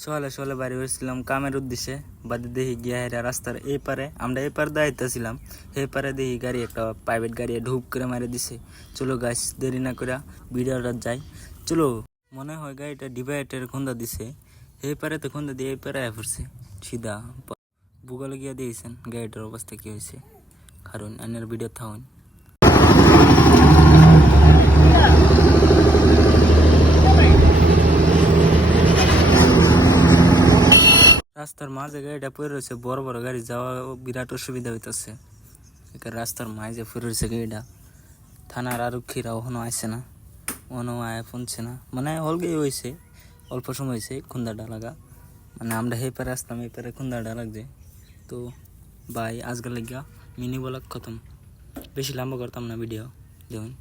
সকালে সকালে বাড়ি হয়েছিলাম কামের উদ্দেশ্যে, বাদে দেখি গিয়া হেরা রাস্তার এই পারে, আমরা এই পারে দাঁড়াইতেছিলাম, এই পারে দেখি গাড়ি একটা প্রাইভেট গাড়ি ঢুপ করে মারে দিছে। চলো গাছ দেরি না করে ভিডিওটা যাই, চলো। মনে হয় গাড়িটা ডিভাইডারের খুন্দা দিছে, এই পারে তো খুন্দা দিয়ে এই পারে আয়া পড়ছে সিধা। ভূগোলে গিয়া দিয়েছেন গাড়িটার অবস্থা কি হয়েছে, কারণ আনের ভিডিও থাকুন। রাস্তার মাঝে গাড়িটা পড়ে রয়েছে, বড় বড় গাড়ি যাওয়া বিরাট অসুবিধা হইতেছে। রাস্তার মাঝে পড়ে রয়েছে গাড়িটা, থানার আরক্ষীরা ওখানে আসছে না, ওখানেও আয়া পৌঁছে না, মানে অলগেই হয়েছে, অল্প সময় হয়েছে খুন্দাটা লাগা। মানে আমরা এই পারে আসতাম, এই পারে খুন্দাটা লাগছে। তো ভাই আজকাল লাগিয়া মিনি ব্লগ খতম, বেশি লম্বা করতাম না ভিডিও। দেখুন